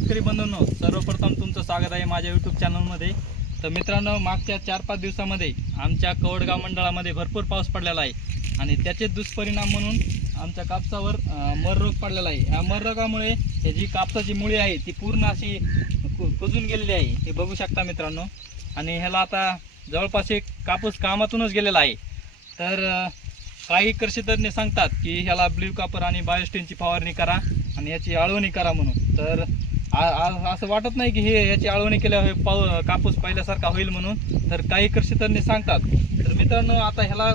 शेतकरी बंधूंनो सर्वप्रथम तुमचं स्वागत आहे माझ्या यूट्यूब चॅनलमध्ये तर मित्रांनो मागच्या चार पाच दिवसामध्ये आमच्या कवडगाव मंडळामध्ये भरपूर पाऊस पडलेला आहे. आणि त्याचे दुष्परिणाम म्हणून आमच्या कापसावर मररोग पडलेला आहे. या मररोगामुळे हे जी कापसाची मुळी आहे ती पूर्ण अशी कु- कुजून गेलेली आहे. हे बघू शकता मित्रांनो. आणि ह्याला आता जवळपास एक कापूस कामातूनच गेलेला आहे. तर काही कृषीतज्ञ सांगतात की ह्याला ब्ल्यू कापर आणि बायोस्टीनची फवारणी करा आणि याची आळवणी करा म्हणून. तर असं वाटत नाही की हे याची आळवणी केल्यावर पाऊ कापूस पहिल्यासारखा होईल म्हणून तर काही कृषी सांगतात. तर मित्रांनो आता ह्याला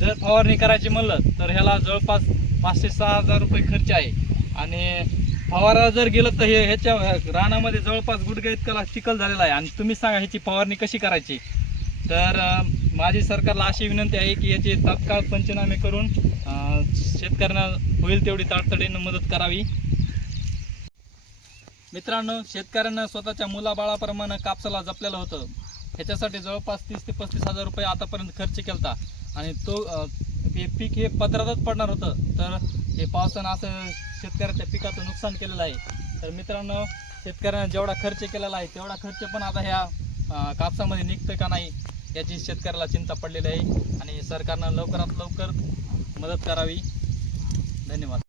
जर फवारणी करायची म्हणलं तर ह्याला जवळपास पाचशे सहा हजार रुपये खर्च आहे. आणि फवारा जर गेलं तर हे ह्याच्या रानामध्ये जवळपास गुडघा इतकाला चिखल झालेला आहे. आणि तुम्ही सांगा ह्याची फवारणी कशी करायची? तर माझी सरकारला अशी विनंती आहे की याचे तात्काळ पंचनामे करून शेतकऱ्यांना होईल तेवढी तातडीनं मदत करावी. मित्रांनो शेतकऱ्यांना स्वतःच्या मुलाबाळाप्रमाणे कापसाला जपलेलं होतं. ह्याच्यासाठी जवळपास तीस ते पस्तीस हजार रुपये आतापर्यंत खर्च केलता. आणि तो हे पीक हे पदरातच पडणार होतं. तर हे पावसानं असं शेतकऱ्याच्या पिकाचं नुकसान केलेलं आहे. तर मित्रांनो शेतकऱ्यांना जेवढा खर्च केलेला आहे तेवढा खर्च पण आता ह्या कापसामध्ये निघतं का नाही याची शेतकऱ्याला चिंता पडलेली आहे. आणि सरकारनं लवकरात लवकर मदत करावी. धन्यवाद.